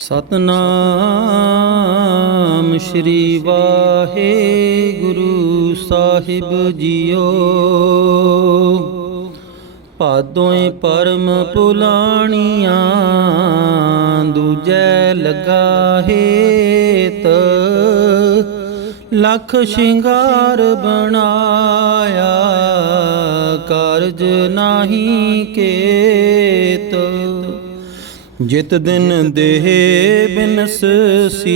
ਸਤਨਾਮ ਸ਼੍ਰੀ ਵਾਹਿਗੁਰੂ ਸਾਹਿਬ ਜੀਓ। ਭਾਦੋਏ ਪਰਮ ਪੁਲਾਣੀਆਂ ਦੂਜੈ ਲਗਾ ਹੇਤ। ਲੱਖ ਸ਼ਿੰਗਾਰ ਬਣਾਇਆ, ਕਾਰਜ ਨਾਹੀ ਕੇਤ। ਜਿਤ ਦਿਨ ਦੇਹ ਬਿਨਸ ਸੀ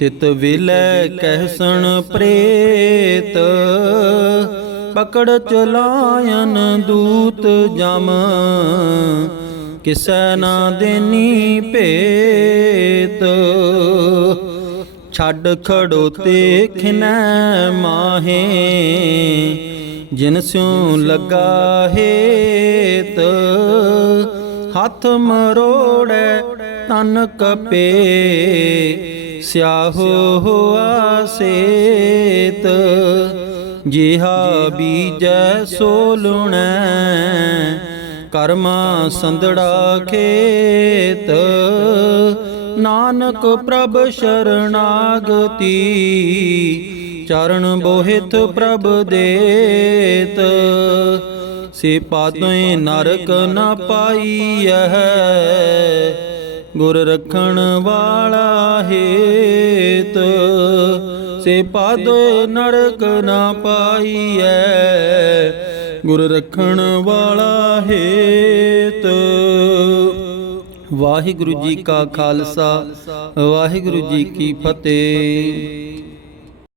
ਤਿਤ ਵਿਲੈ ਕਹਿਸਣ ਪ੍ਰੇਤ। ਪਕੜ ਚਲਾਇਨ ਦੂਤ ਜਮ, ਕਿਸੈ ਨਾ ਦੇਨੀ ਭੇਤ। ਛੱਡ ਖੜੋਤੇ ਖਿਨੈ ਮਾਹੇ, ਜਿਨ ਸਿਉ ਲੱਗਾ ਹੇਤ। ਹੱਥ ਮਰੋੜੈ ਤਨ ਕਪੇ, ਸਿਆਹੋ ਹੋਆ ਸੇਤ ਜਿਹਾ ਬੀਜੈ ਸੋ ਲੁਣੈ ਕਰਮਾ ਸੰਦੜਾ ਖੇਤ। ਨਾਨਕ ਪ੍ਰਭ ਸ਼ਰਨਾਗਤੀ, ਚਰਨ ਬੋਹਿਤ ਪ੍ਰਭ ਦੇਤ। ਸੇ ਪਾਤੋਏ ਨਰਕ ਨ ਪਾਈਐ। ਗੁਰ ਰਖਣ ਵਾਲਾ ਹੇਤ। ਸੇ ਪਾਦੋਏ ਨਰਕ ਨ ਪਾਈਐ। ਗੁਰ ਰਖਣ ਵਾਲਾ ਹੇਤ। ਵਾਹਿਗੁਰੂ ਜੀ ਕਾ ਖਾਲਸਾ। ਵਾਹਿਗੁਰੂ ਜੀ ਕੀ ਫਤਿਹ।